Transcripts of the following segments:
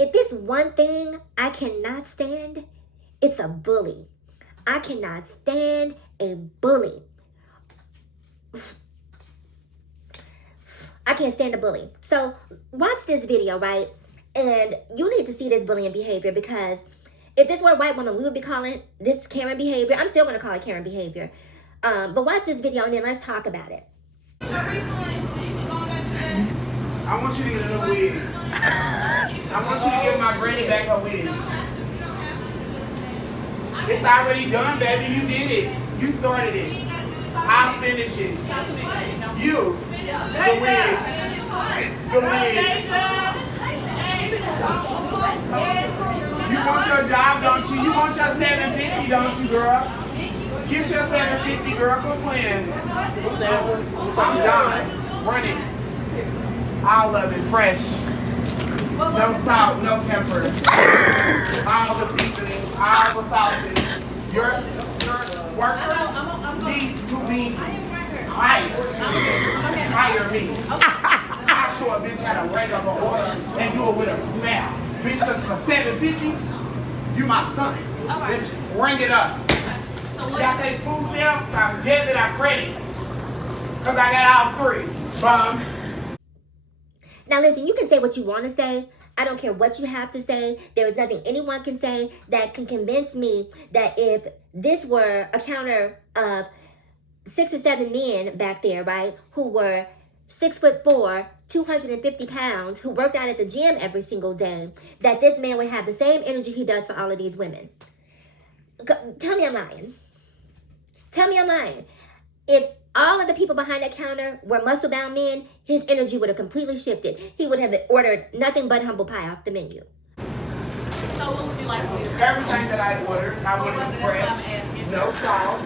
If there's one thing I cannot stand, it's a bully. I cannot stand a bully. I can't stand a bully. So watch this video, right? And you need to see this bullying behavior, because if this were a white woman, we would be calling this Karen behavior. I'm still going to call it Karen behavior. But watch this video and then let's talk about it. I want you to get a new wig. I want you to give my granny back her wig. It's already done, baby. You did it. You started it. I'll finish it. You. The wig. The wig. You want your job, don't you? You want your $750, don't you, girl? Get your $750, girl. Quit playing. I'm done. Running. All of it fresh. No salt, no pepper. All the seasonings, all the sauces. Your worker needs to be hired. Hire me. I sure a bitch had a regular order and do it with a smile. Bitch, cause for $750, you my son. Bitch, bring it up. Y'all take food stamps, I debit, I credit. Cause I got all three. Bum. Now listen, you can say what you want to say. I don't care what you have to say. There is nothing anyone can say that can convince me that if this were a counter of 6 or 7 men back there, right, who were 6'4", 250 pounds, who worked out at the gym every single day, that this man would have the same energy he does for all of these women. Tell me I'm lying. Tell me I'm lying. If all of the people behind that counter were muscle-bound men, his energy would have completely shifted. He would have ordered nothing but humble pie off the menu. So what would you like for me? Everything that I ordered fresh, no salt,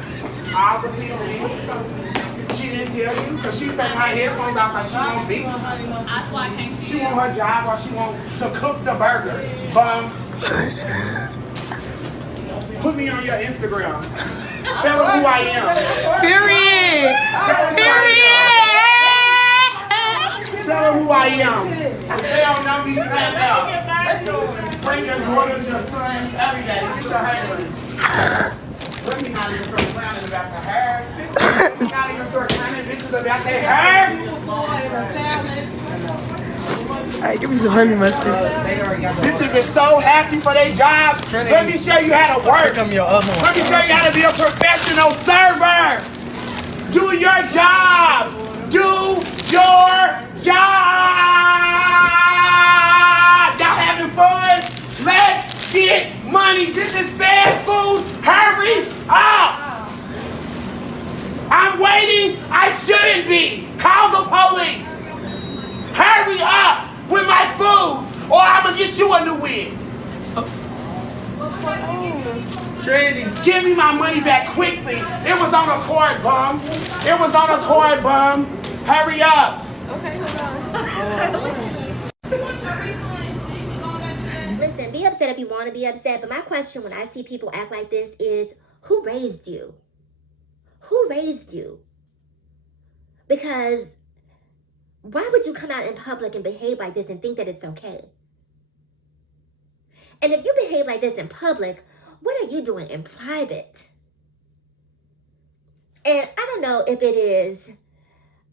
all the seasonings. She didn't tell you, because she took her headphones off like she won't beat. That's why I came to She want her job or she want to cook the burger. Bum. Put me on your Instagram. Tell them who I am. Period. Tell them who I am. If they don't know me, find out. Bring your daughters, your sons, everybody. Get your hair done. Let me not even start clowning about the hair. Let me not even start clowning bitches about their hair. Alright, give me some honey mustard. Bitches is so happy for their job. Let me show you how to work. Let me show you how to be a professional server. Do your job. Do your job. Y'all having fun? Let's get money. This is fast food. Hurry up. I'm waiting. I shouldn't be. Call the police. Hurry up with my food, or I'm gonna get you a new wig. Trinity, give me my money back quickly. It was on a cord, bum. It was on a cord, bum. Hurry up. Okay, hold on. Listen, be upset if you want to be upset, but my question when I see people act like this is, who raised you? Who raised you? Because why would you come out in public and behave like this and think that it's okay? And if you behave like this in public, what are you doing in private? And I don't know if it is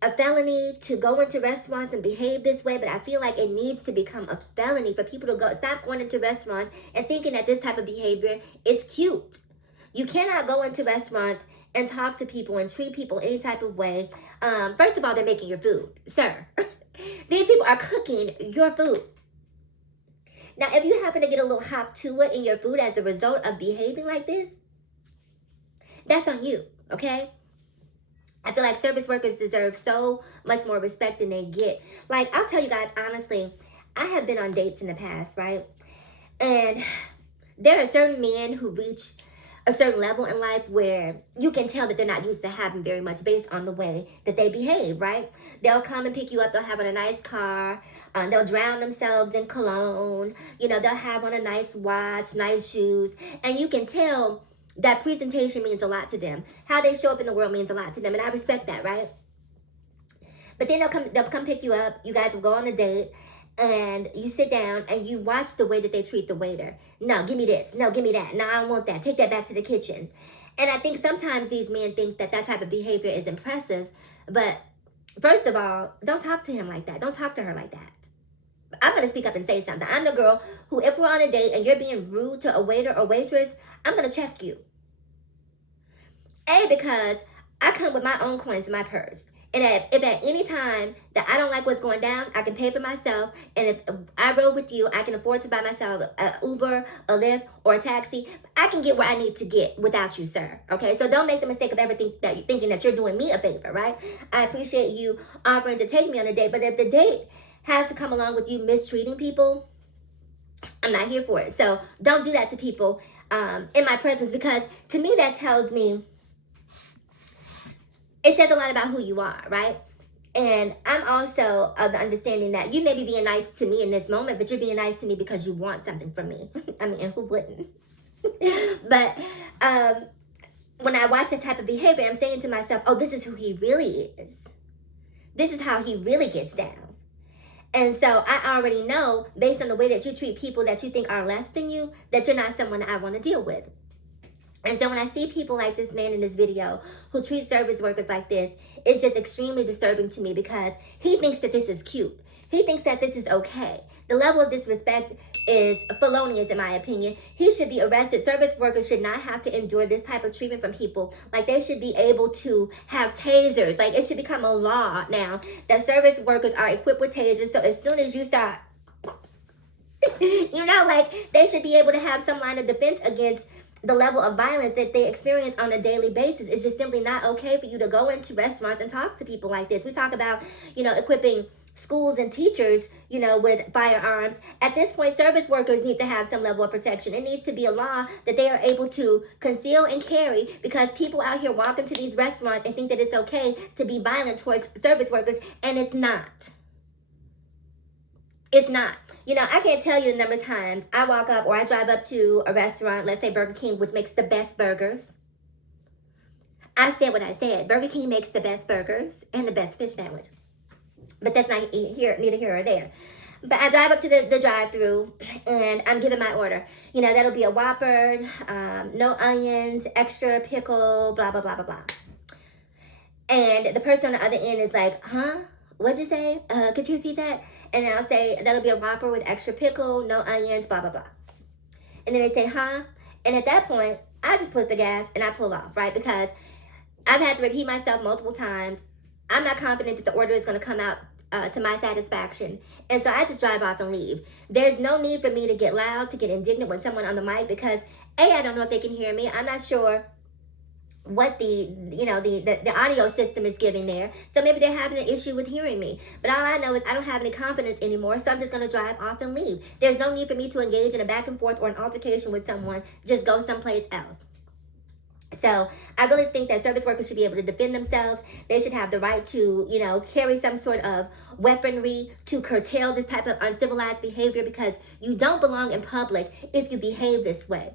a felony to go into restaurants and behave this way, but I feel like it needs to become a felony for people to stop going into restaurants and thinking that this type of behavior is cute. You cannot go into restaurants and talk to people and treat people any type of way. First of all, they're making your food. Sir, these people are cooking your food. Now, if you happen to get a little hop to it in your food as a result of behaving like this, that's on you, okay? I feel like service workers deserve so much more respect than they get. Like, I'll tell you guys, honestly, I have been on dates in the past, right? And there are certain men who reach a certain level in life where you can tell that they're not used to having very much based on the way that they behave, right? They'll come and pick you up. They'll have on a nice car. They'll drown themselves in cologne. You know, they'll have on a nice watch, nice shoes. And you can tell that presentation means a lot to them. How they show up in the world means a lot to them. And I respect that, right? But then they'll come pick you up. You guys will go on a date. and you sit down and you watch the way that they treat the waiter. No, give me this. No, give me that. No, I don't want that. Take that back to the kitchen. And I think sometimes these men think that that type of behavior is impressive. But first of all, don't talk to him like that. Don't talk to her like that. I'm going to speak up and say something. I'm the girl who, if we're on a date and you're being rude to a waiter or waitress, I'm going to check you. Because I come with my own coins in my purse. And if at any time that I don't like what's going down, I can pay for myself. And if I roll with you, I can afford to buy myself an Uber, a Lyft, or a taxi. I can get where I need to get without you, sir. Okay, so don't make the mistake of everything that you're thinking that you're doing me a favor, right? I appreciate you offering to take me on a date, but if the date has to come along with you mistreating people, I'm not here for it. So don't do that to people in my presence, because to me that tells me, it says a lot about who you are, right? And I'm also of the understanding that you may be being nice to me in this moment, but you're being nice to me because you want something from me. I mean, and who wouldn't? But when I watch that type of behavior, I'm saying to myself, oh, this is who he really is. This is how he really gets down. And so I already know, based on the way that you treat people that you think are less than you, that you're not someone I want to deal with. And so when I see people like this man in this video who treat service workers like this, it's just extremely disturbing to me, because he thinks that this is cute. He thinks that this is okay. The level of disrespect is felonious, in my opinion. He should be arrested. Service workers should not have to endure this type of treatment from people. Like, they should be able to have tasers. Like, it should become a law now that service workers are equipped with tasers. So as soon as you start, like, they should be able to have some line of defense against the level of violence that they experience on a daily basis. It's just simply not okay for you to go into restaurants and talk to people like this. We talk about, equipping schools and teachers, with firearms. At this point, service workers need to have some level of protection. It needs to be a law that they are able to conceal and carry, because people out here walk into these restaurants and think that it's okay to be violent towards service workers, and it's not. It's not. I can't tell you the number of times I walk up or I drive up to a restaurant, let's say Burger King, which makes the best burgers. I said what I said. Burger King makes the best burgers and the best fish sandwich. But that's neither here or there. But I drive up to the drive-thru and I'm giving my order. That'll be a Whopper, no onions, extra pickle, blah, blah, blah, blah, blah. And the person on the other end is like, huh? What'd you say? Could you repeat that? And then I'll say, that'll be a Whopper with extra pickle, no onions, blah, blah, blah. And then they say, huh? And at that point, I just push the gas and I pull off, right? Because I've had to repeat myself multiple times. I'm not confident that the order is going to come out to my satisfaction. And so I just drive off and leave. There's no need for me to get loud, to get indignant when someone on the mic, because I don't know if they can hear me. I'm not sure what the audio system is giving there. So maybe they're having an issue with hearing me. But all I know is I don't have any confidence anymore, so I'm just going to drive off and leave. There's no need for me to engage in a back and forth or an altercation with someone. Just go someplace else. So I really think that service workers should be able to defend themselves. They should have the right to, carry some sort of weaponry to curtail this type of uncivilized behavior, because you don't belong in public if you behave this way.